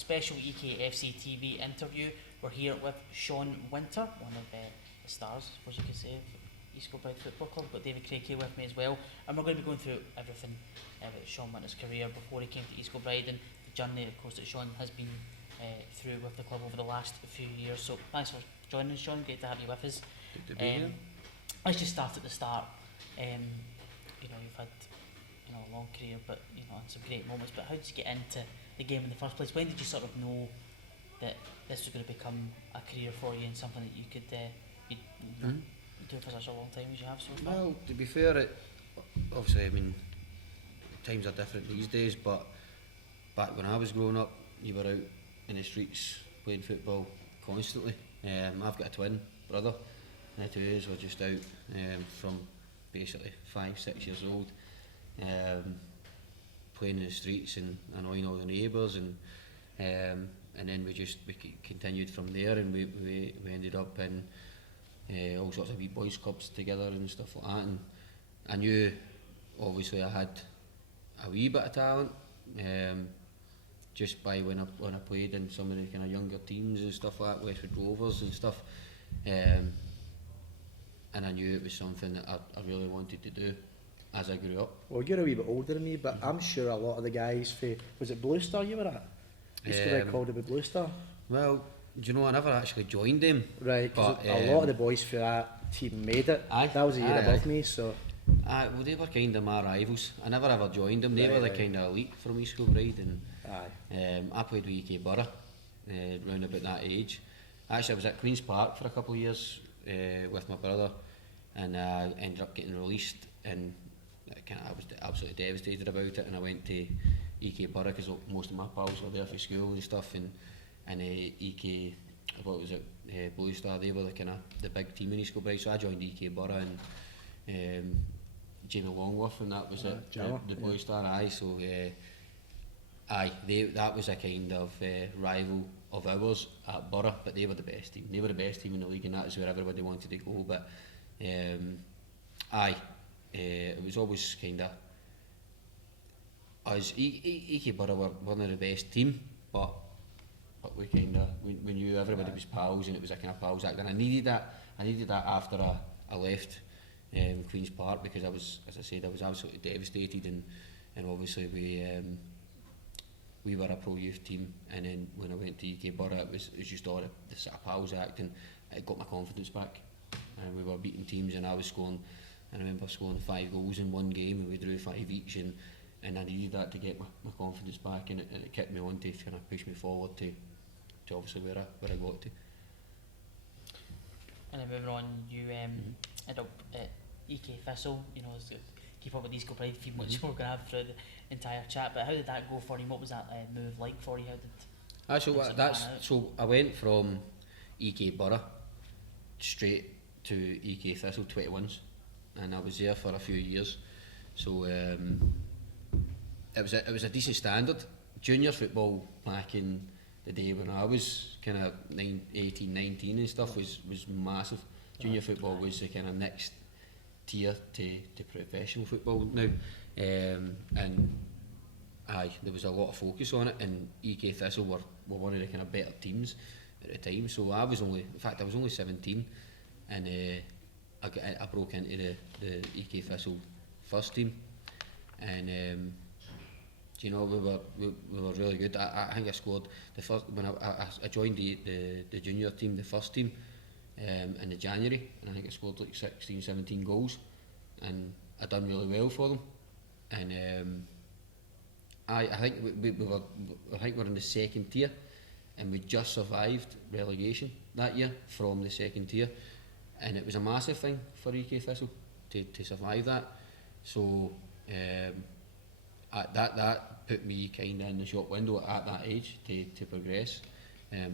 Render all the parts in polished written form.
special EKFC TV interview. We're here with Sean Winter, one of the stars, I suppose you could say, of East Kilbride Football Club. Got David Craig here with me as well, and we're going to be going through everything about Sean Winter's career before he came to East Kilbride, and the journey, of course, that Sean has been through with the club over the last few years. So thanks for joining us, Sean. Great to have you with us. Good to be here. Let's just start at the start. You've had a long career, but and some great moments. But how did you get into the game in the first place? When did you sort of know that this was going to become a career for you and something that you could do for such a long time as you have so far? Well, to be fair, obviously, times are different these days, but back when I was growing up, you were out in the streets playing football constantly. I've got a twin brother, and the two of us were just out from basically 5-6 years old, playing in the streets and annoying all the neighbours, and then we continued from there, and we ended up in all sorts of wee boys clubs together and stuff like that. And I knew obviously I had a wee bit of talent, just by when I played in some of the kind of younger teams and stuff like that, Westwood Rovers and stuff, and I knew it was something that I really wanted to do as I grew up. Well, you're a wee bit older than me, but I'm sure a lot of the guys was it Blue Star you were at? East Kilbride called it Blue Star. Well, do you know, I never actually joined them. Right, because a lot of the boys for that team made it. That was a year above me, so. Well, they were kind of my rivals. I never ever joined them. They were the kind of elite from East Kilbride, and I played with EK Borough round about that age. Actually, I was at Queen's Park for a couple of years with my brother, and I ended up getting released, and I was absolutely devastated about it. And I went to EK Borough because most of my pals were there for school and stuff, and EK, what was it, Blue Star, they were the big team in East Kilbride, so I joined EK Borough, and Jamie Longworth, and that was the Blue Star, so that was a kind of rival of ours at Borough, but they were the best team. They were the best team in the league, and that is where everybody wanted to go. But it was always kind of us. EK Borough were one of the best team, but we we knew everybody was pals, and it was a kind of pals act. And I needed that after I left Queen's Park, because I was absolutely devastated, and obviously we were a pro youth team, and then when I went to EK Borough, it was just all the sort of pals act, and it got my confidence back, and we were beating teams, and I remember scoring 5 goals in one game, and we drew 5 each, and I needed that to get my confidence back, and it kept me on to kind of push me forward to obviously where I got to. And then moving on, you ended up at EK Thistle, keep up with East Kilbride team, which we're going to have through the entire chat. But how did that go for you? What was that move like for you? How did so I went from EK Borough straight to EK Thistle 21s, and I was there for a few years. So it was a decent standard. Junior football back in the day when I was kind of 18, 19 and stuff was massive. Junior football was the kind of next tier to professional football now, and there was a lot of focus on it, and EK Thistle were one of the kind of better teams at the time. So I was only 17, and I broke into the EK Thistle first team, and we were really good. I think I scored the first when I joined the junior team, the first team, in the January, and I think I scored like 16, 17 goals, and I done really well for them. And I think we were in the second tier, and we just survived relegation that year from the second tier, and it was a massive thing for EK Thistle to survive that. So that put me kind of in the shop window at that age to progress.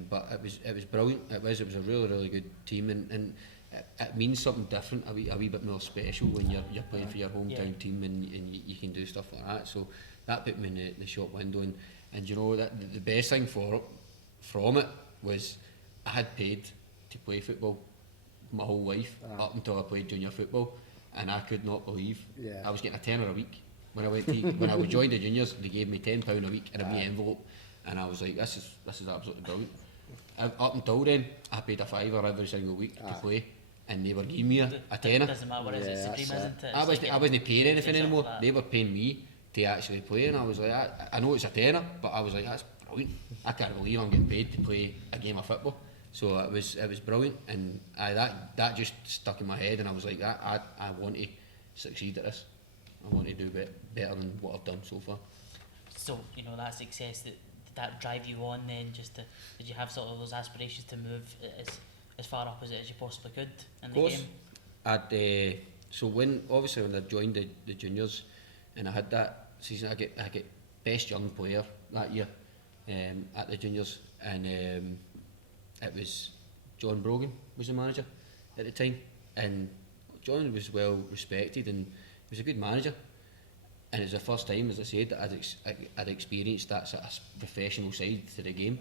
But it was brilliant. It was a really, really good team, and it means something different, a wee bit more special when you're playing for your hometown team, and you can do stuff like that. So that put me in the shop window, and that the best thing from it was I had paid to play football my whole life up until I played junior football, and I could not believe I was getting a tenner a week when I joined the juniors. They gave me £10 a week in a wee envelope, and I was like, this is absolutely brilliant. Up until then, I paid a fiver every single week to play, and they were giving me a tenner. Doesn't matter what it is, it's a dream, isn't it? I wasn't paying anything anymore. Like They were paying me to actually play, and I was like, I know it's a tenner, but I was like, that's brilliant. I can't believe I'm getting paid to play a game of football. So it was brilliant, and that just stuck in my head, and I was like, I want to succeed at this. I want to do better than what I've done so far. So, you know, that success, did that drive you on then? Did you have sort of those aspirations to move as far up as you possibly could in the game? I'd so when I joined the juniors, and I had that season, I get best young player that year at the juniors, and it was John Brogan was the manager at the time, and John was well respected and he was a good manager, and it was the first time, as I said, that I'd experienced that sort of professional side to the game.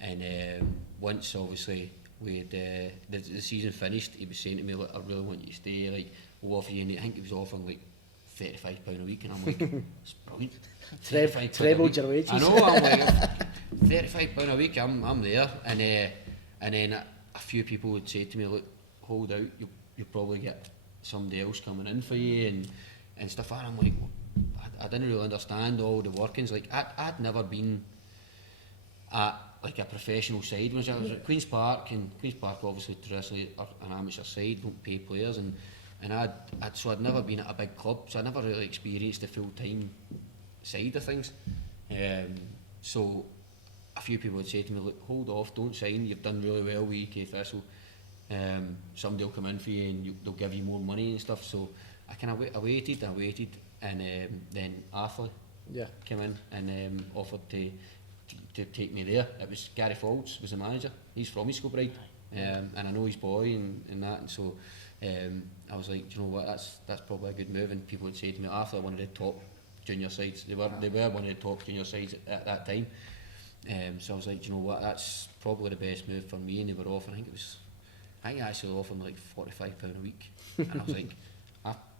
And once obviously the season finished, he was saying to me, look, I really want you to stay, like we'll offer you, and I think he was offering like £35 a week, and I'm like, it's brilliant. Trebled your wages. I know, I'm like, £35 a week, I'm there. And then a few people would say to me, look, hold out, you'll probably get somebody else coming in for you and stuff. And I'm like, I didn't really understand all the workings. Like I'd never been at like a professional side. When I was at Queen's Park, and Queen's Park obviously traditionally are an amateur side, don't pay players, and I'd never been at a big club, so I never really experienced the full-time side of things. So a few people would say to me, look, hold off, don't sign, you've done really well with EK Thistle. Somebody will come in for you and they'll give you more money and stuff. So I kind of waited, and then Arthur came in and offered to take me there. It was Gary Faulds was the manager. He's from East Kilbride, and I know his boy and that. And so I was like, do you know what? That's probably a good move. And people would say to me, Arthur, one of the top junior sides. They were one of the top junior sides at that time. So I was like, do you know what? That's probably the best move for me. And they were offering, I think I actually offered me like £45 a week, and I was like,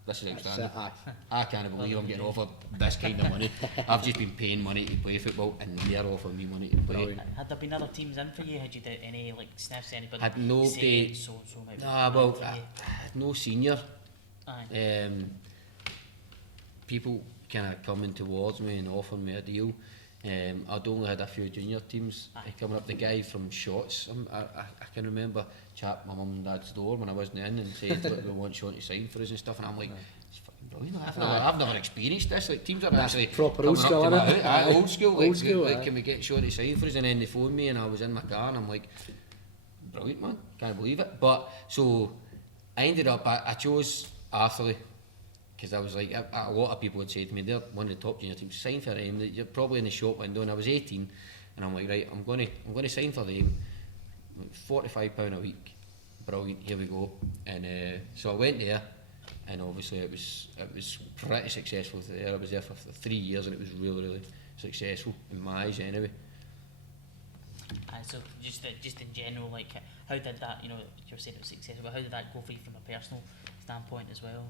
this is outstanding. I can't believe I'm getting offered this kind of money. I've just been paying money to play football, and they're offering me money to play. Had there been other teams in for you? Had you done any like sniffs? Anybody? Had nobody. I had no senior. People kind of coming towards me and offering me a deal. I'd only had a few junior teams coming up. The guy from Shots, I can remember chap my mum and dad's door when I wasn't in and said, look, we want Sean to sign for us and stuff, and I'm like, it's fucking brilliant. I've never experienced this. Like teams are actually proper old school, old school. Like, can we get Sean to sign for us? And then they phoned me and I was in my car and I'm like, brilliant, man, can't believe it. But so I ended up, I chose Arthurlie, because I was like, a lot of people would say to me, they're one of the top junior teams, sign for them, you're probably in the shop window, and I was 18, and I'm like, right, I'm going to sign for them, £45 a week, brilliant, here we go. And so I went there, and obviously it was pretty successful there. I was there for 3 years, and it was really, really successful, in my eyes anyway. So just in general, like, how did that, you know, you were saying it was successful, but how did that go for you from a personal standpoint as well?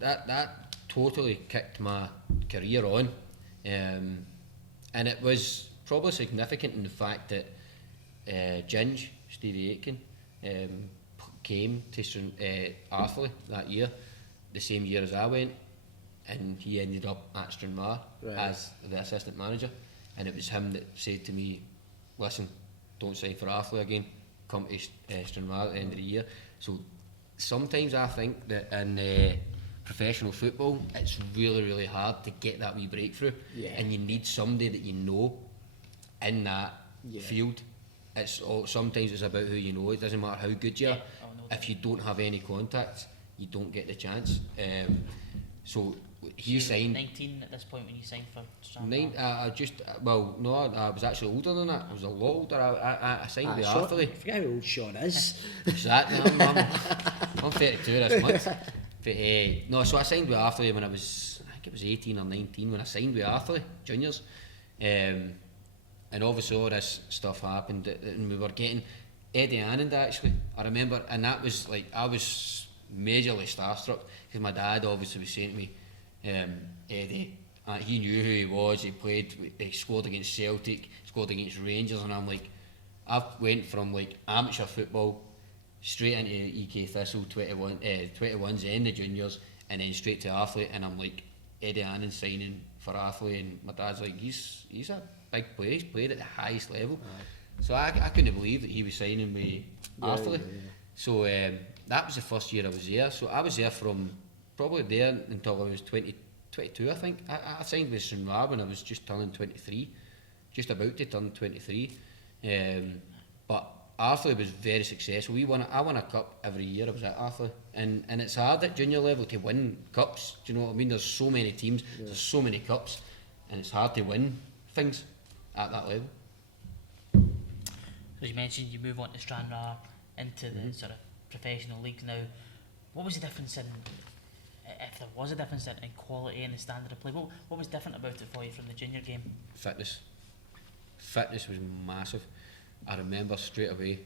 That totally kicked my career on, and it was probably significant in the fact that Ginge, Stevie Aitken, came to Arthurlie that year, the same year as I went, and he ended up at Stranraer as the assistant manager, and it was him that said to me, listen, don't sign for Arthurlie again, come to Stranraer at the end of the year. So sometimes I think that in professional football, it's really, really hard to get that wee breakthrough, and you need somebody that you know in that field. Sometimes it's about who you know. It doesn't matter how good you are. If you don't have any contacts, you don't get the chance. So he signed. 19 at this point when you signed for Stranraer? I was actually older than that. I was a lot older. I signed with Arthurlie. I forget how old Sean is. Exactly. I'm 32 this month. But, so I signed with Arthurlie when I think it was 18 or 19 when I signed with Arthurlie Juniors. And obviously all this stuff happened, and we were getting Eddie Anand actually, I remember, and that was like, I was majorly starstruck, because my dad obviously was saying to me, Eddie He knew who he was. He played. He scored against Celtic. Scored against Rangers, and I'm like, I've went from like amateur football straight into EK Thistle 21s and the juniors, and then straight to Athlete, and I'm like Eddie Annan signing for Athlete, and my dad's like, he's a big player. He's played at the highest level. So I couldn't believe that he was signing with Athlete. So that was the first year I was there. So I was there from probably there until I was 22, I think. I signed with Sinra when I was just turning 23, just about to turn 23. But Arthur was very successful. I won a cup every year I was at Arthur, and it's hard at junior level to win cups. Do you know what I mean? There's so many teams, there's so many cups, and it's hard to win things at that level. As you mentioned, you move on to Stranraer into the sort of professional leagues now. What was the difference in, if there was a difference in quality and the standard of play, what was different about it for you from the junior game? Fitness was massive. I remember straight away,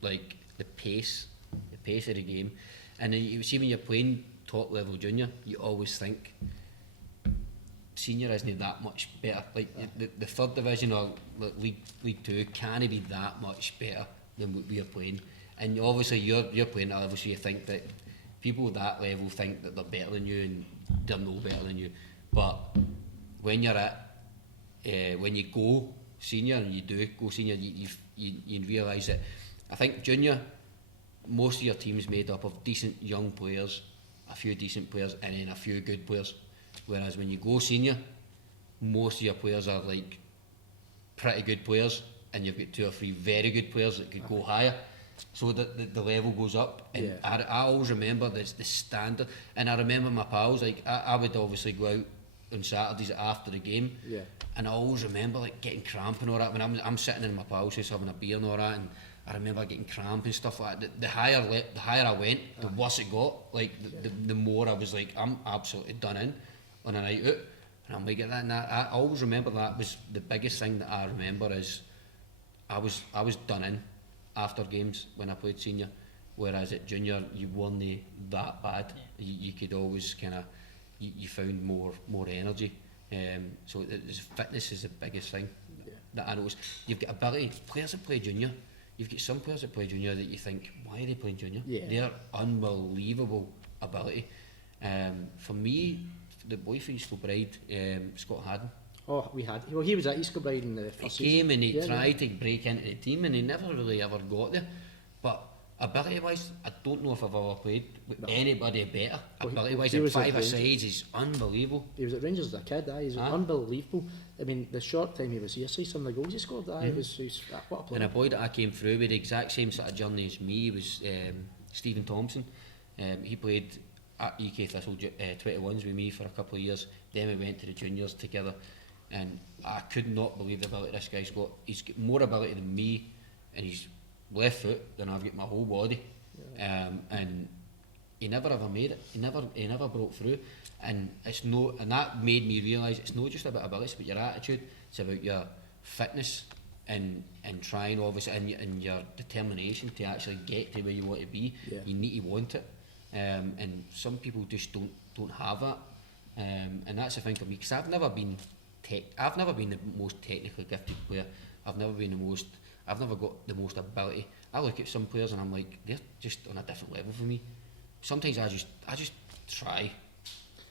like the pace of the game, and then you see when you're playing top level junior, you always think senior isn't that much better. Like the third division or League Two can't be that much better than what we are playing. And obviously you're playing at a level, so you think that people at that level think that they're better than you, and they're no better than you. But when you're when you go senior, and you do go senior, you realise that I think junior, most of your team's made up of decent young players, a few decent players, and then a few good players. Whereas when you go senior, most of your players are like pretty good players, and you've got 2 or 3 very good players that could go higher. So the level goes up, and I always remember the standard. And I remember my pals, like I would obviously go out on Saturdays after the game, and I always remember like getting cramp and all that when I'm sitting in my pals' house having a beer and all that, and I remember getting cramp and stuff like that. The higher I went, the worse it got. Like the more I was like, I'm absolutely done in on a night out, and I'm like I always remember that was the biggest thing that I remember is I was done in after games when I played senior, whereas at junior you weren't that bad. You could always kind of you found more energy. So fitness is the biggest thing that I noticed. You've got ability players that play junior. You've got some players that play junior that you think, why are they playing junior? They're unbelievable ability. For me, the boy for East Kilbride, Scott Haddon. Oh, he was at East Kilbride in the first season. He came and he tried to break into the team, and he never really ever got there. But ability wise, I don't know if I've ever played with anybody better. Ability wise, at 5-a-sides, he's unbelievable. He was at Rangers as a kid, he's unbelievable. I mean, the short time he was here, see some of the goals he scored, what a player. And a boy that I came through with the exact same sort of journey as me was Stephen Thompson. He played at EK Thistle 21s with me for a couple of years. Then we went to the juniors together, and I could not believe the ability this guy's got. He's got more ability than me, and he's left foot than I've got my whole body. And he never ever made it. He never broke through. And and that made me realise it's not just about ability, it's about your attitude, it's about your fitness and trying obviously and your determination to actually get to where you want to be. You need to want it. And some people just don't have that. And that's the thing for me, because I've never been the most technically gifted player. I've never got the most ability. I look at some players and I'm like, they're just on a different level for me. Sometimes I just try.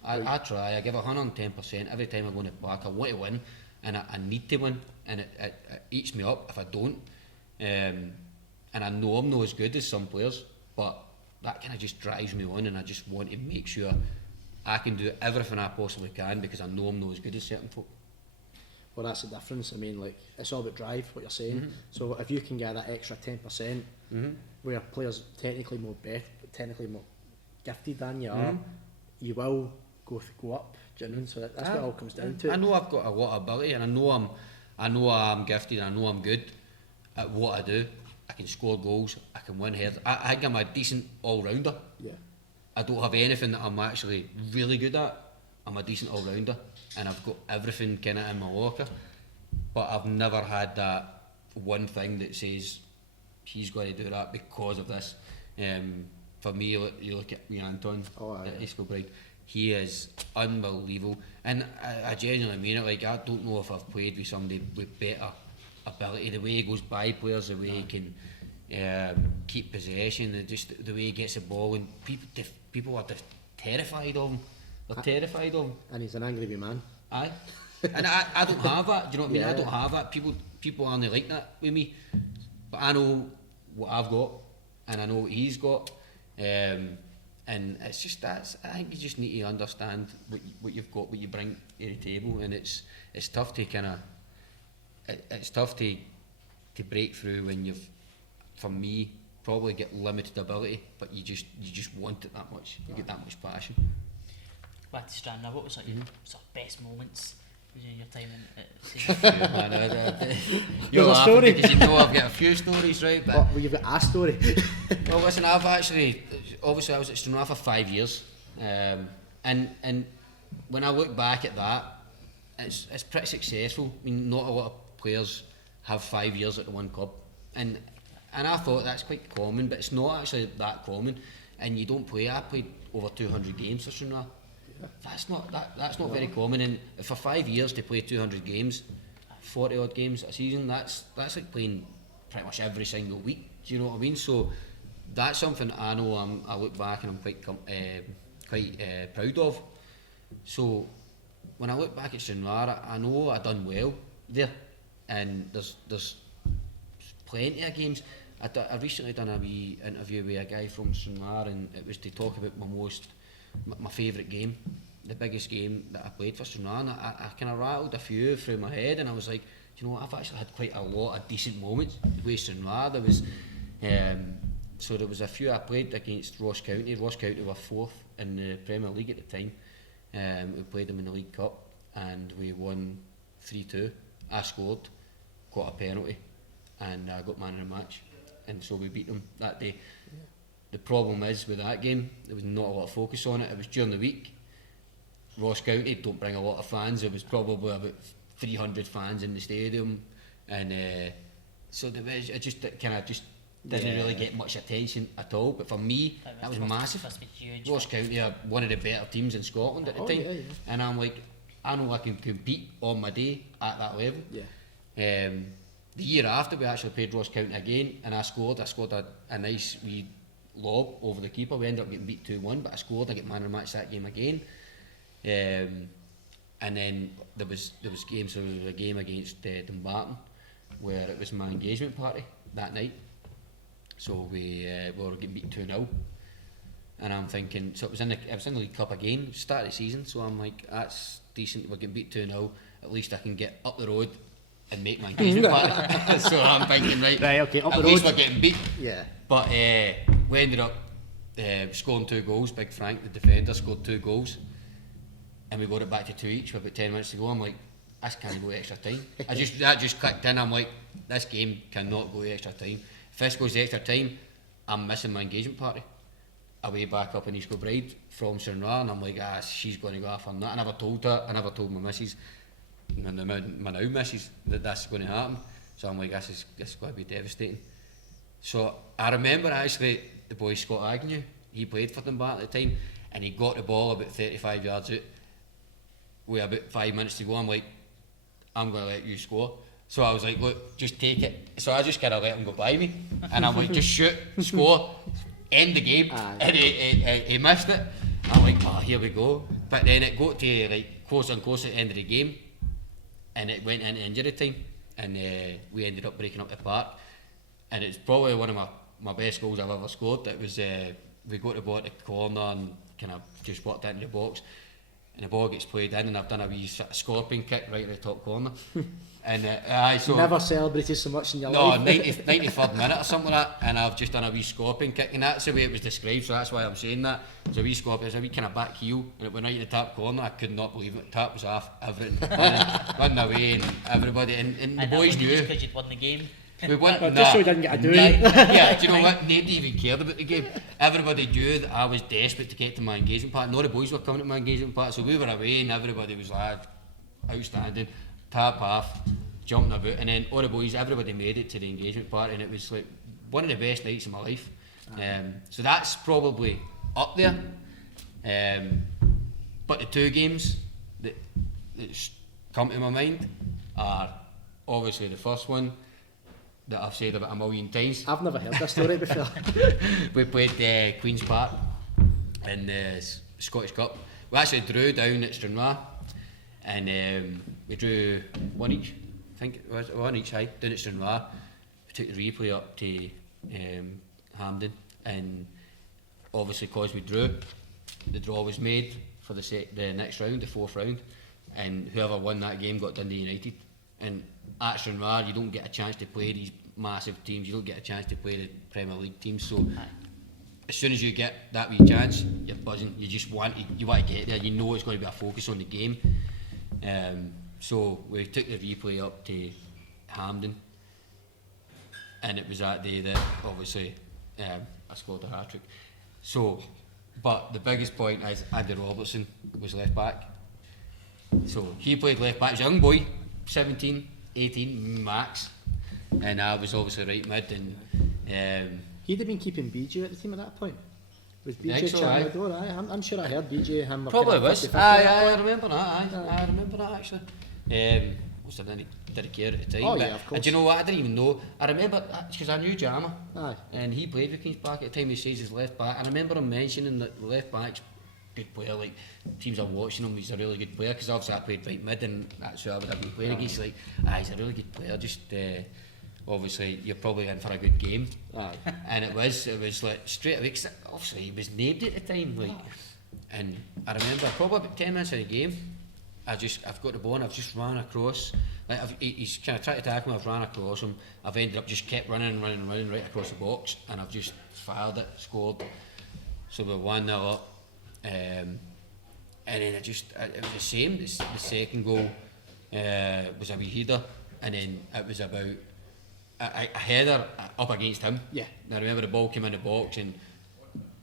I try. I give 110% every time I go in the park. I want to win, and I need to win, and it eats me up if I don't. And I know I'm not as good as some players, but that kind of just drives me on, and I just want to make sure I can do everything I possibly can because I know I'm not as good as certain folk. Well, that's the difference. I mean, like, it's all about drive, what you're saying. So if you can get that extra 10%, where players technically more gifted than you are, you will go up. Do you know? So that's what it all comes down to. I know I've got a lot of ability, and I know I'm gifted, and I know I'm good at what I do. I can score goals, I can win heads. I think I'm a decent all-rounder. I don't have anything that I'm actually really good at. I'm a decent all-rounder, and I've got everything kind of in my locker, but I've never had that one thing that says he's going to do that because of this. For me, you look at me, Anton at East Kilbride. He is unbelievable, and I genuinely mean it. Like, I don't know if I've played with somebody with better ability. The way he goes by players, the way he can keep possession, and just the way he gets the ball, and people are terrified of him. They're terrified of him. And he's an angry wee man. Aye. And I don't have that. Do you know what I mean? Yeah. I don't have that. People aren't like that with me, but I know what I've got, and I know what he's got. And it's just that. I think you just need to understand what you've got, what you bring to the table, and it's tough to it's tough to break through when you've, for me, probably get limited ability, but you just want it that much. You get that much passion. Back to Stranraer, what was like your sort of best moments during your time You're There's a laughing story. because you know I've got a few stories, right? But Well, you've got a story. well, listen, I've actually, obviously I was at Stranraer for 5 years, and when I look back at that, it's pretty successful. I mean, not a lot of players have 5 years at the one club, and I thought that's quite common, but it's not actually that common. And you don't play. I played over 200 games for Stranraer. That's not very common. And for 5 years to play 200 games, 40 odd games a season, that's like playing pretty much every single week. Do you know what I mean? So that's something I know I look back and I'm quite proud of. So when I look back at Stranraer, I know I done well there, and there's plenty of games. I recently done a wee interview with a guy from Stranraer, and it was to talk about my favourite game, the biggest game that I played for Stranraer. And I kind of rattled a few through my head, and I was like, do you know what, I've actually had quite a lot of decent moments with Stranraer. There was so there was a few I played against Ross County. Ross County were 4th in the Premier League at the time. We played them in the League Cup and we won 3-2. I scored, got a penalty, and I got man of the match, and so we beat them that day. The problem is with that game, there was not a lot of focus on it. It was during the week. Ross County don't bring a lot of fans. There was probably about 300 fans in the stadium, and so it just didn't really get much attention at all. But for me, that was massive. Must be huge. Ross County are one of the better teams in Scotland at the time, yeah. and I'm like, I know I can compete on my day at that level. Yeah. The year after, we actually played Ross County again, and I scored a nice wee lob over the keeper. We ended up getting beat 2-1, but I scored. I get man of the match that game again. And then there was games. There was a game against Dumbarton where it was my engagement party that night. So we were getting beat 2-0, and I'm thinking, so it was in the League Cup again, start of the season. So I'm like, that's decent. We're getting beat 2-0. At least I can get up the road and make my engagement party. So I'm thinking, right, Okay, up at the least road. we're getting beat. Yeah. But we ended up scoring 2 goals. Big Frank, the defender, scored 2 goals, and we got it back to 2 each with about 10 minutes to go. I'm like, this can't go extra time. That just clicked in. I'm like, this game cannot go extra time. If this goes extra time, I'm missing my engagement party. Away back up in East Kilbride from Stranraer, and I'm like, she's going to go off on that. I never told her. I never told my missus, my now missus, that that's going to happen. So I'm like, this is going to be devastating. So I remember actually the boy Scott Agnew, he played for them back at the time, and he got the ball about 35 yards out with about 5 minutes to go. I'm like, I'm going to let you score. So I was like, look, just take it. So I just kind of let him go by me, and I'm like, just shoot, score, end the game. And he missed it. I'm like, oh, here we go. But then it got to like closer and closer at the end of the game, and it went into injury time, and we ended up breaking up the park. And it's probably one of my best goals I've ever scored. It was we got the ball at the corner and kind of just walked into the box, and the ball gets played in, and I've done a wee sort of scorpion kick right at the top corner. And so Never celebrated so much in your life. 93rd minute or something like that, and I've just done a wee scorpion kick, and that's the way it was described, so that's why I'm saying that. It was a wee scorpion, it was a wee kind of back heel, and it went right at the top corner. I could not believe it. The tap was off, everything. Running away, and everybody, and the boys knew. Just because you'd won the game. We went, Just so we didn't get a do it. Yeah, do you know what? Nobody even cared about the game. Everybody knew that I was desperate to get to my engagement party. No, the boys were coming to my engagement party, so we were away, and everybody was like, outstanding, tap off, jumping about, and then all the boys, everybody made it to the engagement party, and it was like one of the best nights of my life. So that's probably up there. But the two games that's come to my mind are obviously the first one that I've said about a million times. I've never heard this story before. We played Queen's Park in the Scottish Cup. We actually drew down at Stranraer, and we drew one each. I think it was one each down at Stranraer. We took the replay up to Hampden, and obviously because we drew, the draw was made for the next round, the fourth round, and whoever won that game got Dundee United. And at Stranraer, you don't get a chance to play these massive teams. You don't get a chance to play the Premier League teams. So as soon as you get that wee chance, you're buzzing. You just want to get there. You know it's going to be a focus on the game. So we took the replay up to Hampden, and it was that day that obviously I scored a hat-trick. So, but the biggest point is Andy Robertson was left back. So he played left back. He was a young boy, 17, 18 max, and I was obviously right mid. And He'd have been keeping BJ at the team at that point. Was Think BJ so, Chandler? I'm sure I heard BJ him. probably kind of was. 50-50 I remember that. I remember that actually. I didn't care at the time. Oh, but, yeah, of course. do you know what? I didn't even know. I remember because I knew Jama, Aye. and he played with Queen's Park at the time. He says he's left back. I remember him mentioning that the left back's a good player. Like teams are watching him, he's a really good player. Because obviously I played right mid, and that's who I would have been playing against. Like, he's a really good player. Just obviously you're probably in for a good game. Aye. And it was like straight away. 'Cause obviously he was named at the time. Like, and I remember probably about 10 minutes of the game, I've got the ball and I've just ran across. Like he's kind of tried to tackle me. I've ran across him. I've ended up just kept running right across the box, and I've just fired it, scored. So we're 1-0 up, and then it was the same. The second goal was a wee header, and then it was about a header up against him. Yeah. And I remember the ball came in the box, and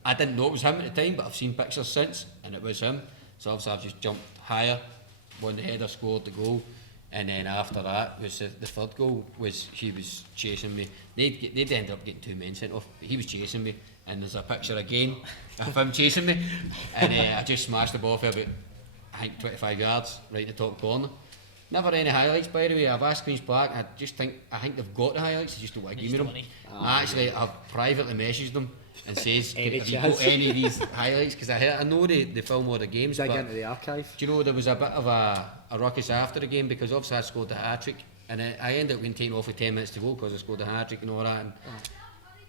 I didn't know it was him at the time, but I've seen pictures since, and it was him. So obviously I've just jumped higher, won the header, scored the goal, and then after that was the third goal. Was he was chasing me. They'd end up getting 2 men sent off, but he was chasing me, and there's a picture again of him chasing me, and I just smashed the ball for about I think 25 yards right in the top corner. Never any highlights, by the way. I've asked Queen's Park. I think they've got the highlights. They just don't want to give me them. Actually, I've privately messaged them and says, have you got any of these highlights? Because I know they film all the games. Dig into the archive. Do you know there was a bit of a ruckus after the game, because obviously I scored the hat-trick, and I ended up getting taken off with 10 minutes to go because I scored the hat-trick and all that, and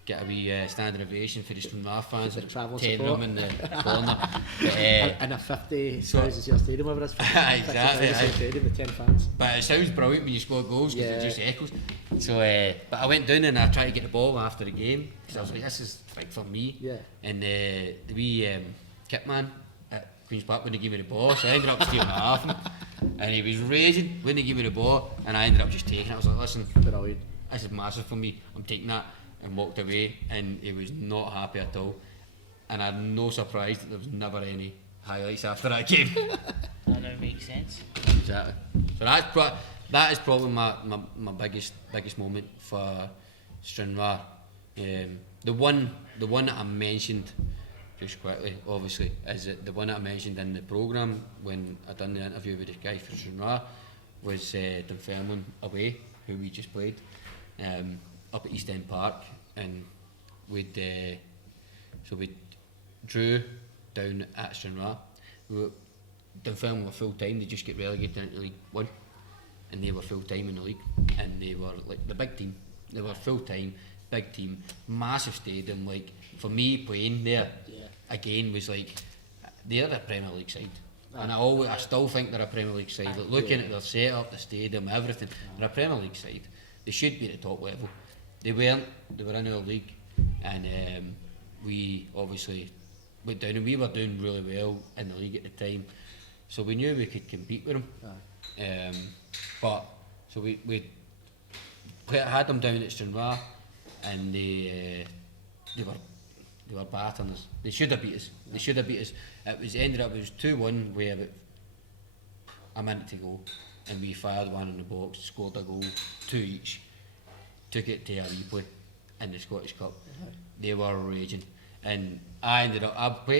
get a wee standing ovation for the Stranraer fans, The travel 10 support. room in the corner. In a 50,000 seat stadium, whatever it is. Exactly, 50,000 seat stadium with 10 fans. But it sounds brilliant when you score goals because Yeah. it just echoes. So, but I went down and I tried to get the ball after the game because I was like, this is big for me. Yeah. And the wee kit man at Queen's Park wouldn't give me the ball, so I ended up stealing it off him. And he was raging, wouldn't give me the ball, and I ended up just taking it. I was like, listen, Brilliant. this is massive for me, I'm taking that, and walked away, and he was not happy at all. And I'm no surprised that there was never any highlights after that game. That now makes sense. Exactly. So that is probably my biggest moment for Stranraer. The one that I mentioned just quickly, obviously, is that the one that I mentioned in the programme when I done the interview with the guy from Stranraer was Dunfermline away, who we just played up at East Park, and we drew down at Stranraer. Dunfermline were full time. They just get relegated into League One, and they were full time in the league, and they were like the big team. They were full time, big team, massive stadium. Like for me playing there, again was like they're a Premier League side, and I still think they're a Premier League side. Like, looking at their setup, the stadium, everything, they're a Premier League side. They should be at the top level. They weren't. They were in our league, and we obviously went down, and we were doing really well in the league at the time. So we knew we could compete with them. But so we had them down at Stranraer, and they were battering us. They should have beat us. It was 2-1 with about a minute to go, and we fired one in the box, scored a goal, 2 each, took it to a replay in the Scottish Cup. They were raging, And I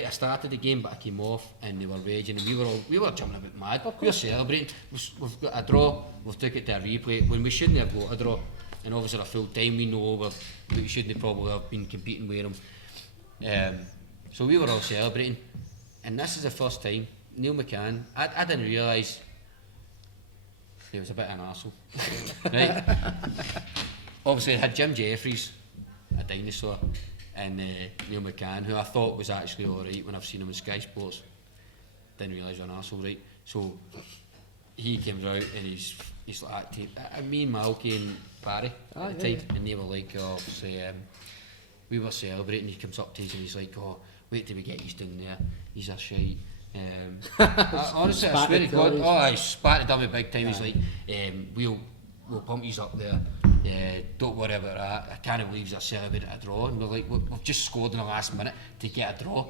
started the game, but I came off, and they were raging, and we were jumping about mad. We were celebrating. We've got a draw. We've took it to a replay when we shouldn't have got a draw. And obviously, a full time, we know we shouldn't probably have been competing with them. So we were all celebrating, and this is the first time Neil McCann. I didn't realise he was a bit of an arsehole. Right? Obviously, I had Jim Jeffries, a dinosaur, and Neil McCann, who I thought was actually alright when I've seen him in Sky Sports. Didn't realise he was an arsehole, right? So he came out and he's like, me and Malky and Barry at the time, and they were like, we were celebrating. He comes up to us and he's like, wait till we get you down there. He's a shite. Honestly, I swear to God, he spat the dummy big time. He's like, we'll pump you up there. Don't worry about that. I can't believe they're celebrating a draw. And we're like, we've just scored in the last minute to get a draw.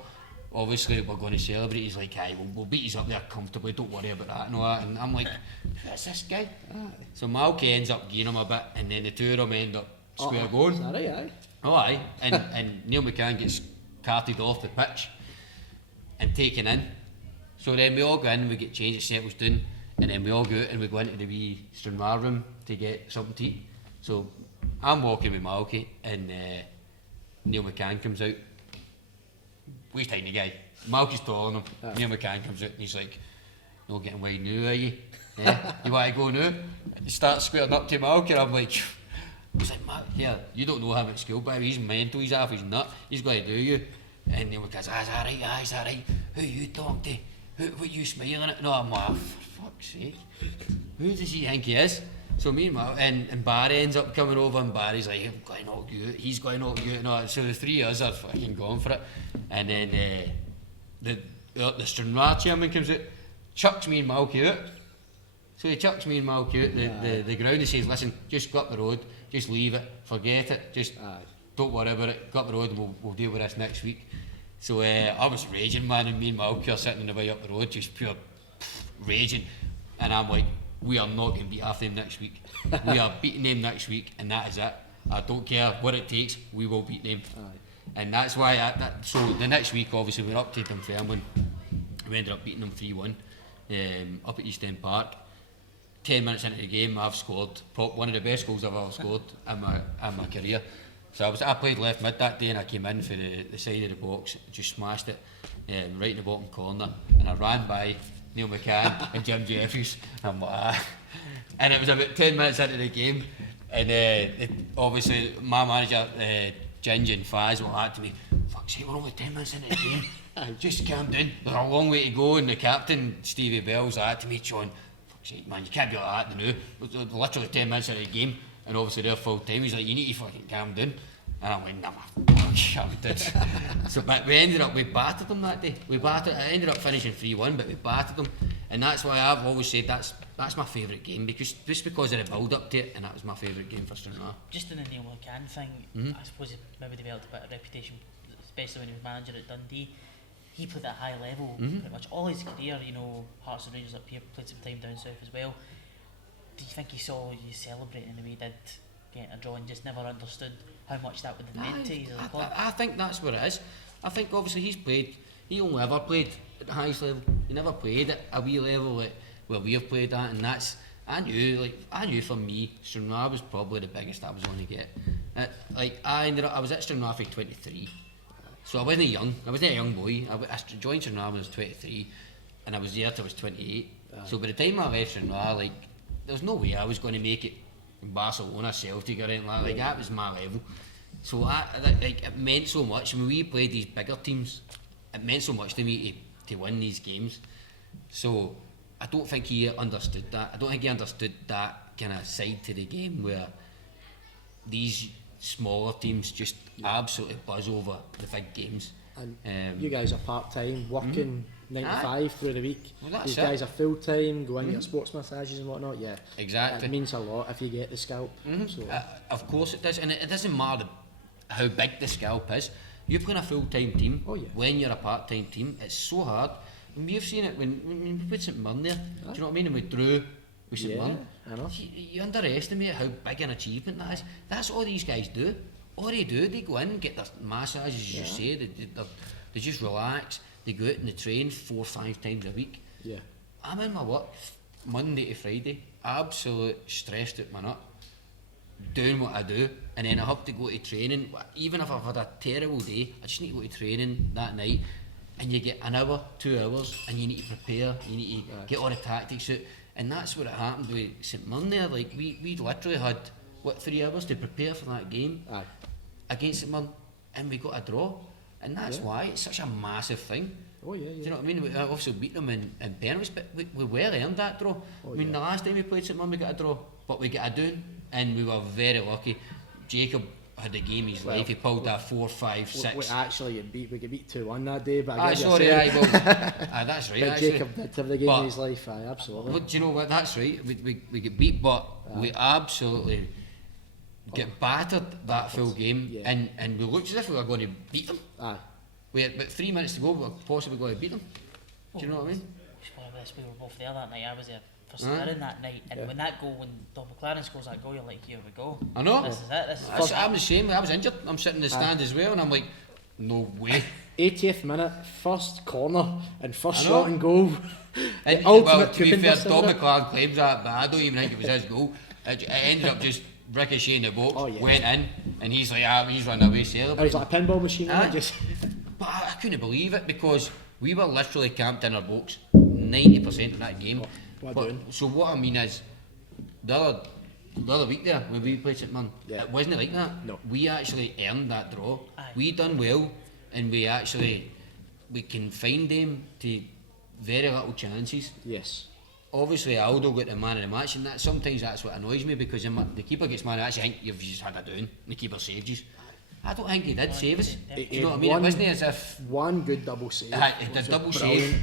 Obviously, we're going to celebrate. He's like, we'll beat you up there comfortably. Don't worry about that and all that. And I'm like, who's this guy? So Malky ends up giving him a bit, and then the two of them end up square going. Is that right? Aye. Oh, aye. And Neil McCann gets carted off the pitch and taken in. So then we all go in, we get changed, it settles down, and then we all go out and we go into the wee Stranraer room to get something to eat. So I'm walking with Malky, and Neil McCann comes out. Where's tiny guy? Malky's taller than him. Neil McCann comes out and he's like, "Not getting wide now, are you? Yeah? You want to go now?" He starts squaring up to Malky, and I'm like, he's like, "Mark, here, you don't know him at school, but he's mental, he's half his nut, he's going to do you." And Neil McCann's, "Is that right? Is that right? Who you talking to? What you smiling at?" No, I'm like, for fuck's sake, who does he think he is? So me and Mal and Barry ends up coming over, and Barry's like, "I'm going to knock you out, he's going to knock you out." No, so the three of us are fucking going for it. And then the Stranraer chairman comes out, chucks me and Malky out. So he chucks me and Malky out the ground and says, "Listen, just go up the road, just leave it, forget it, just don't worry about it, go up the road and we'll deal with this next week." So I was raging, man, and me and Malky are sitting on the way up the road, just pure raging. And I'm like, we are not going to beat half them next week. We are beating them next week, and that is it. I don't care what it takes, we will beat them. And that's why, so the next week, obviously, we were up to Dunfermline. We ended up beating them 3-1 up at East End Park. 10 minutes into the game, I've scored one of the best goals I've ever scored in my career. So I played left mid that day, and I came in for the side of the box, just smashed it right in the bottom corner, and I ran by Neil McCann and Jim Jeffries. I'm like, and it was about 10 minutes into the game, and obviously my manager, Gingy and Faz, were like to me, "Fuck's sake, we're only 10 minutes into the game, just calm down, there's a long way to go." And the captain, Stevie Bell's like to me, "John, fuck's sake, man, you can't be like that now, we're literally 10 minutes into the game, and obviously they're full time." He's like, "You need to fucking calm down." And I'm like, "Never calm down." So, but we battered them that day. I ended up finishing 3-1, but we battered them, and that's why I've always said that's my favourite game, because of the build up to it, and that was my favourite game for Stranraer. Just in the Neil McCann thing, I suppose he maybe developed a bit of reputation, especially when he was manager at Dundee. He played at a high level pretty much all his career. You know, Hearts and Rangers up here, played some time down south as well. Do you think he saw you celebrating the way he did, getting a draw, and just never understood how much that would have meant to you as a club? I think that's what it is. I think obviously he only ever played at the highest level. He never played at a wee level where we have played at, and that's, I knew for me, Stranraer was probably the biggest I was going to get. I was at Stranraer for 23, so I wasn't a young boy. I joined Stranraer when I was 23, and I was there till I was 28. So by the time I left Stranraer, there was no way I was going to make it in Barcelona, Celtic or anything like that. Like, that was my level. So it meant so much. When we played these bigger teams, it meant so much to me to win these games. So I don't think he understood that. I don't think he understood that kind of side to the game where these smaller teams just absolutely buzz over the big games. And you guys are part-time, working 9 to 5 through the week. Well, These guys are full-time, go in, get sports massages and whatnot. Yeah, exactly. It means a lot if you get the scalp. So. Of course it does, and it doesn't matter how big the scalp is. You're playing a full-time team when you're a part-time team. It's so hard. And we've seen it when we put St Mirren there. Do you know what I mean? And we drew with St Mirren. I know. You underestimate how big an achievement that is. That's all these guys do all they do, they go in, get their massages, as you say, they just relax, they go out and they train 4 or 5 times a week. Yeah. I'm in my work Monday to Friday, absolute stressed out my nut, doing what I do, and then I have to go to training. Even if I've had a terrible day, I just need to go to training that night, and you get an hour, 2 hours, and you need to prepare, you need to get all the tactics out, and that's what it happened with St Mirren there. Like we literally had 3 hours to prepare for that game against St Mirren, and we got a draw, and that's why it's such a massive thing. Oh yeah, yeah. Do you know what I mean? We obviously beat them in penalties, but we well earned that draw. I mean, the last time we played St Mirren, we got a draw, but we got a doing, and we were very lucky. Jacob had the game of his life. He pulled that 4, 5, 6. We actually we got beat 2-1 that day, but that's right. That's right. But actually. Jacob did have the game of his life. Absolutely. But do you know what? That's right. We get beat, but we absolutely get battered that full game, and we looked as if we were going to beat them. We had about 3 minutes to go, we were possibly going to beat them. Do you know what I mean? We were both there that night. I was there for Stirring that night, and when that goal, when Don McLaren scores that goal, you're like, here we go. I know. This is it. I'm the same. I was injured. I'm sitting in the stand as well, and I'm like, no way. 80th minute, first corner and first shot and goal. And well, to be fair, Don McLaren claims that, but I don't even think it was his goal. It ended up just ricocheting the box, went in, and he's like, he's running away celebrating. He's like a pinball machine. But I couldn't believe it, because we were literally camped in our box 90% of that game. So what I mean is, the other week there, when we played St Mirren, it wasn't like that. No. We actually earned that draw. We done well, and we confined them to very little chances. Yes. Obviously, Aldo got the man of the match, and sometimes that's what annoys me, because the keeper gets man of the match. I think you've just had a down, and the keeper saved you. I don't think he did save us. Do you know what I mean? It wasn't as if one good double save. It did double save.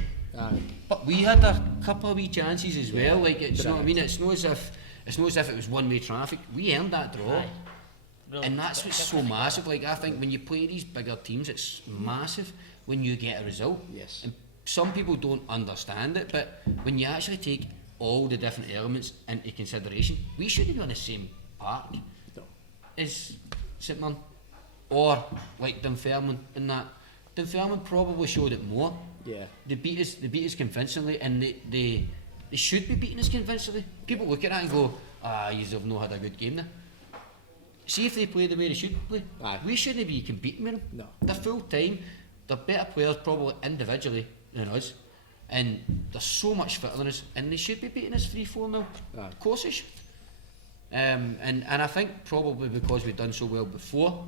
But we had a couple of wee chances as well. Like, you know what I mean? It's not as if it was one-way traffic. We earned that draw. Really, and that's what's so massive. Like, I think when you play these bigger teams, it's massive when you get a result. Yes. And some people don't understand it, but when you actually take all the different elements into consideration, we shouldn't be on the same park as St Mirren or like Dunfermline. And that Dunfermline probably showed it more. Yeah. They beat us convincingly, and they should be beating us convincingly. People look at that and go, yous have not had a good game there. See if they play the way they should play. We shouldn't be competing with them. No. They're full time, they're better players probably individually than us, and they're so much fitter than us, and they should be beating us 3-4-0. Of course they should. And I think probably because we've done so well before,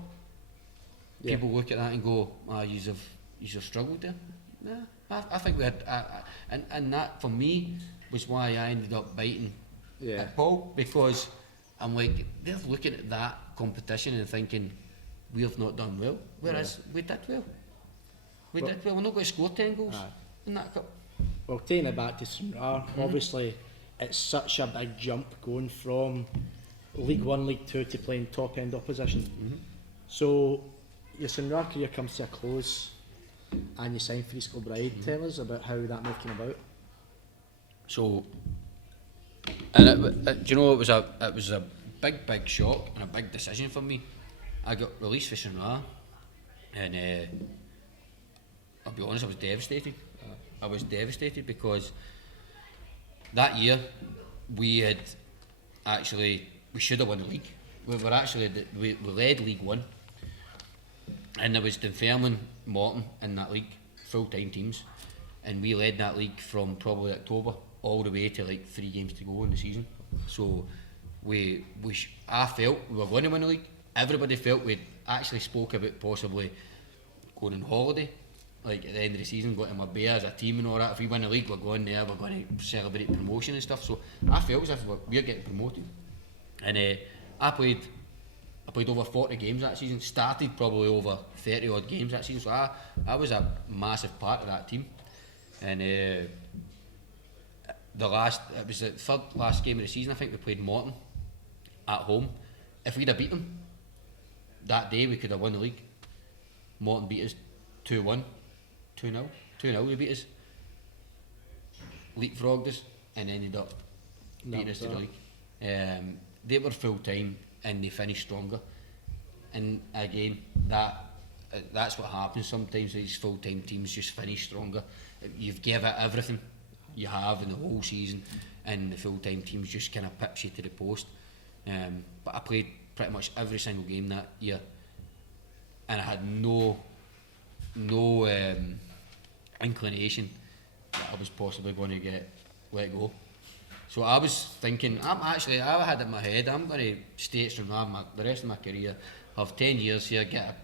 people look at that and go, yous have struggled there. Yeah, I think we had, and that for me was why I ended up biting at Paul, because I'm like, they're looking at that competition and thinking we have not done well, whereas we did well. We're not going to score 10 goals in that cup. Well, taking it back to Sunrar, obviously it's such a big jump going from League 1, League 2 to playing top end opposition. So your Sunrar career comes to a close, and you sign for East Kilbride. Tell us about how that move came about. So, and do you know, it was a big shock and a big decision for me. I got released for Sunrar, and I'll be honest, I was devastated. I was devastated because that year we should have won the league. We led League 1, and there was Dunfermline, Morton in that league, full-time teams, and we led that league from probably October all the way to like 3 games to go in the season. So I felt we were going to win the league. Everybody felt we'd actually spoke about possibly going on holiday, like at the end of the season, going to Marbella as a team and all that. If we win the league, we're going there, we're going to celebrate promotion and stuff. So I felt as if we're getting promoted. And I played over 40 games that season, started probably over 30 odd games that season, so I was a massive part of that team. And it was the third last game of the season, I think we played Morton at home. If we'd have beat them that day, we could have won the league. Morton beat us 2-1, 2-0, they beat us, leapfrogged us, and ended up beating us to the league. They were full time and they finished stronger. And again, that's what happens sometimes. These full-time teams just finish stronger. You've given it everything you have in the whole season, and the full-time teams just kind of pips you to the post. But I played pretty much every single game that year, and I had no inclination that I was possibly going to get let go. So I was thinking, I had it in my head, I'm going to stay at Stranraer the rest of my career, have 10 years here, get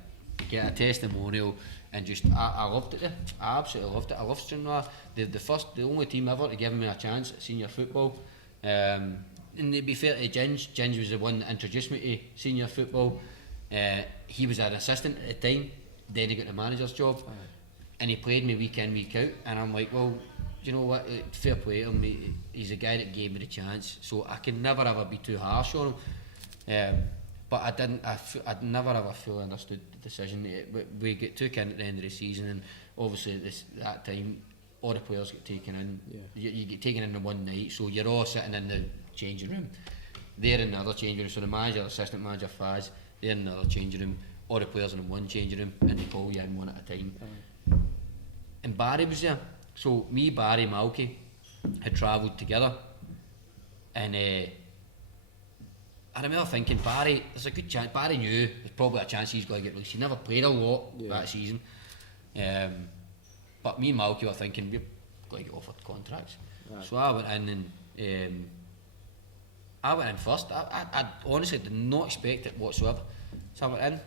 a testimonial, and just, I loved it there. I absolutely loved it. I loved Stranraer. The only team ever to give me a chance at senior football. And to be fair to Ginge was the one that introduced me to senior football. He was an assistant at the time, then he got the manager's job, and he played me week in, week out, and I'm like, well, you know what, fair play to him, he's a guy that gave me the chance, so I can never ever be too harsh on him. But I'd never ever fully understood the decision. We get took in at the end of the season, and obviously that time all the players get taken in. You get taken in one night, so you're all sitting in the changing room. They're in the other changing room, so the manager, assistant manager, Faz, they're in the other changing room, all the players in one changing room, and they call you in one at a time. And Barry was there, so me, Barry, Malky had travelled together, and I remember thinking, Barry, there's a good chance, Barry knew there's probably a chance he's going to get released. He never played a lot that season, but me and Malky were thinking, we're going to get offered contracts. So I went in, and I went in first. I honestly did not expect it whatsoever. So I went in,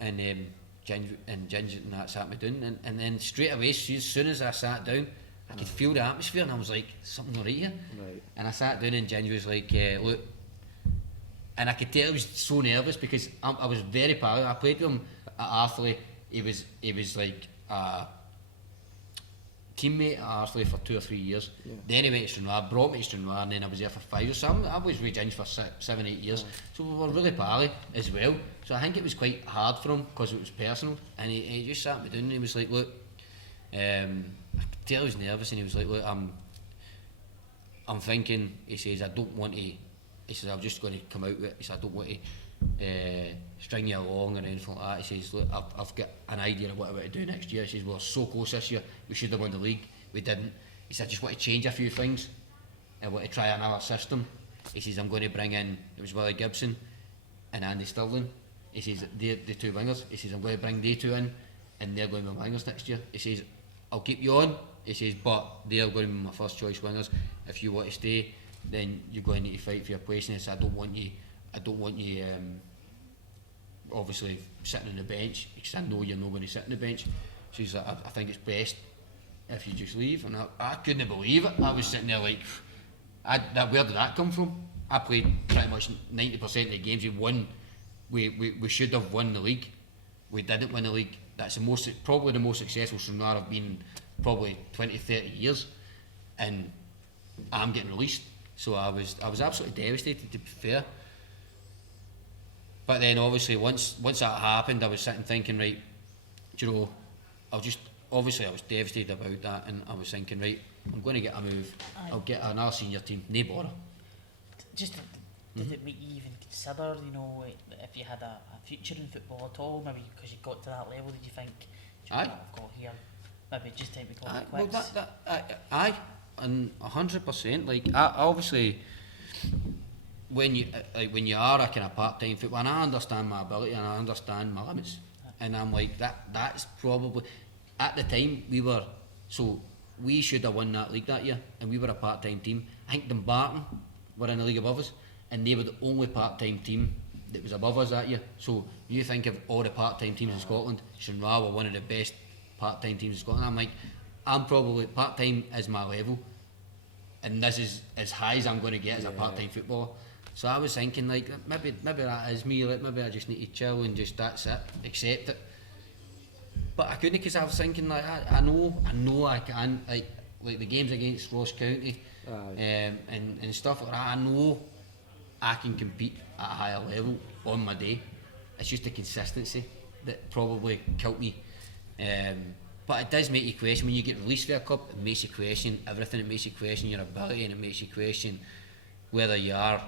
and Ginger and that sat me down, and then straight away, as soon as I sat down, I could feel the atmosphere, and I was like, something not right here. And I sat down, and Ginger was like, look, and I could tell he was so nervous because I was very proud. I played with him at Arthley. He was like a teammate at Arthley for 2 or 3 years. Then he went to Stranraer, brought me to Stranraer, and then I was there for 5 years. So I was with Ginge for 7, 8 years. So we were really pally as well. So I think it was quite hard for him because it was personal. And he just sat me down, and he was like, look, I could tell he was nervous, and he was like, look, I'm thinking, he says, I don't want to. He says, I'm just going to come out with it. He says, I don't want to string you along or anything like that. He says, look, I've got an idea of what I want to do next year. He says, we're so close this year, we should have won the league. We didn't. He said, I just want to change a few things. I want to try another system. He says, I'm going to bring in, it was Willie Gibson and Andy Stirling. He says, they're the two wingers. He says, I'm going to bring they two in, and they're going to be my wingers next year. He says, I'll keep you on. He says, but they're going to be my first choice wingers. If you want to stay, then you're going to need to fight for your place. And he says, I don't want you obviously sitting on the bench, because I know you're not going to sit on the bench. So he's like, I think it's best if you just leave. And I couldn't believe it. I was sitting there like, where did that come from? I played pretty much 90% of the games we won. We should have won the league. We didn't win the league. That's probably the most successful Stranraer have been probably 20, 30 years, and I'm getting released. So I was absolutely devastated, to be fair. But then obviously once that happened, I was sitting thinking, right, you know, I was devastated about that, and I was thinking, right, I'm going to get a move. I'll get another senior team, no bother. Did it make you even consider, you know, if you had a future in football at all? Maybe because you got to that level, did you think, I've got here, maybe just time to call it quits? Aye, and 100%. Like, I obviously, when you are a kind of part-time footballer, and I understand my ability and I understand my limits, and I'm like, that's probably, at the time we should have won that league that year, and we were a part-time team. I think Dumbarton were in the league above us, and they were the only part-time team that was above us that year. So you think of all the part-time teams in Scotland, Stranraer were one of the best part-time teams in Scotland. I'm like, I'm probably, part-time is my level, and this is as high as I'm going to get as a part-time footballer. So I was thinking, like, maybe that is me, like, maybe I just need to chill and just, that's it, accept it. But I couldn't, because I was thinking, like, I know I can, like the games against Ross County, and stuff like that, I know I can compete at a higher level on my day. It's just the consistency that probably killed me. But it does make you question, when you get released for a cup, it makes you question everything. It makes you question your ability, and it makes you question whether you have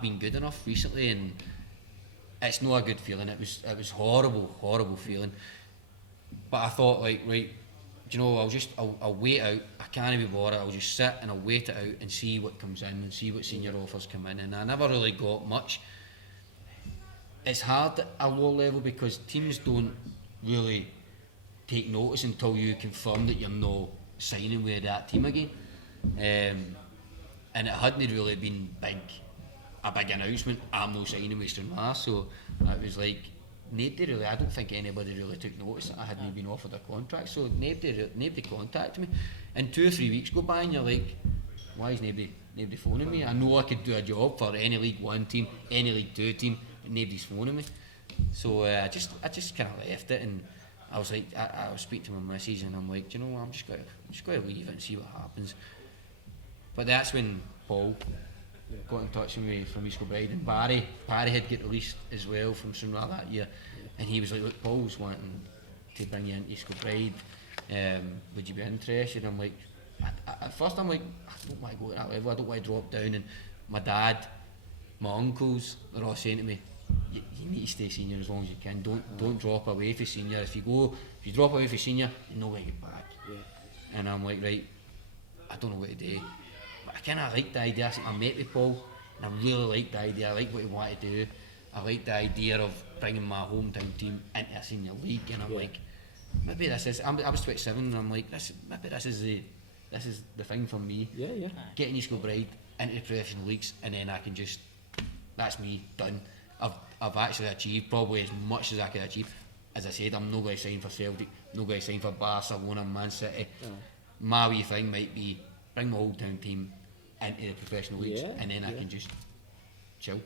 been good enough recently. it's not a good feeling. It was horrible feeling. But I thought, like, right, do you know, I'll wait out. I can't be bothered. I'll just sit and I'll wait it out and see what comes in and see what senior offers come in. And I never really got much. It's hard at a lower level because teams don't really take notice until you confirm that you're not signing with that team again. And it hadn't really been a big announcement. I'm not signing with Stranraer, so it was like I don't think anybody really took notice that I hadn't been offered a contract. So nobody contacted me. And 2 or 3 weeks go by, and you're like, why is nobody phoning me? I know I could do a job for any League One team, any League Two team, but nobody's phoning me. So I just kind of left it, and I was like, I was speaking to my missus, and I'm like, do you know what, I'm just going to leave it and see what happens. But that's when Paul got in touch with me from East Kilbride, and Barry had got released as well from Stranraer that year, and he was like, look, Paul's wanting to bring you into East Kilbride, would you be interested? I'm like, at first I'm like, I don't want to go to that level, I don't want to drop down. And my dad, my uncles, they're all saying to me, you need to stay senior as long as you can, don't drop away for senior. If you drop away for senior, you know where to get back. And I'm like, right, I don't know what to do. But I kind of like the idea. I met with Paul, and I really like the idea. I like what he wanted to do. I like the idea of bringing my hometown team into a senior league, and I'm like, maybe this is. I was 27, and I'm like, maybe this is the thing for me. Getting East Kilbride into the professional leagues, and then I can just, that's me done. I've actually achieved probably as much as I could achieve. As I said, I'm not going to sign for Celtic, not going to sign for Barcelona, Man City. My wee thing might be bring my hometown team into the professional leagues, and then I can just chill.